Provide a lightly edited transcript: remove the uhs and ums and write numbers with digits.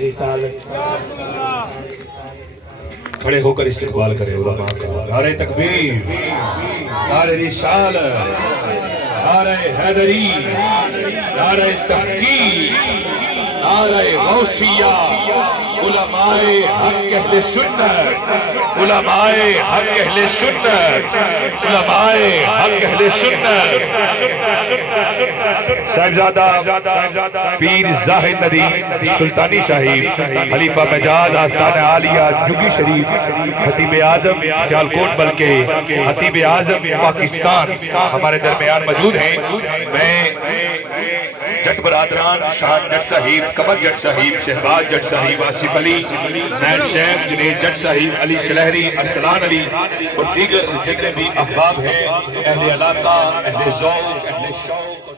رسالت. کھڑے ہو کر استقبال کرے علماء کا. نعرہ تکبیر، نعرہ رسالت، نعرہ حیدری، نعرہ تحقیق، نعرہ غوثیہ. علماء حق اہل سنت، علماء حق اہل سنت، علماء حق اہل سنت. صاحبزادہ پیر زاہد ندی سلطانی صاحب، خلیفہ مجاد آستانہ عالیہ جگی شریف، خطیب اعظم سیالکوٹ بلکہ خطیب اعظم پاکستان ہمارے درمیان موجود ہیں. میں جٹ برادران، شان جٹ صاحب، قمر جٹ صاحب، شہباز جٹ صاحب، آصف علی، نیر شیخ، جنید جٹ صاحب، علی سلہری، ارسلان علی اور دیگر جتنے بھی احباب ہیں، اہل علاقہ، اہل ذوق، اہل شوق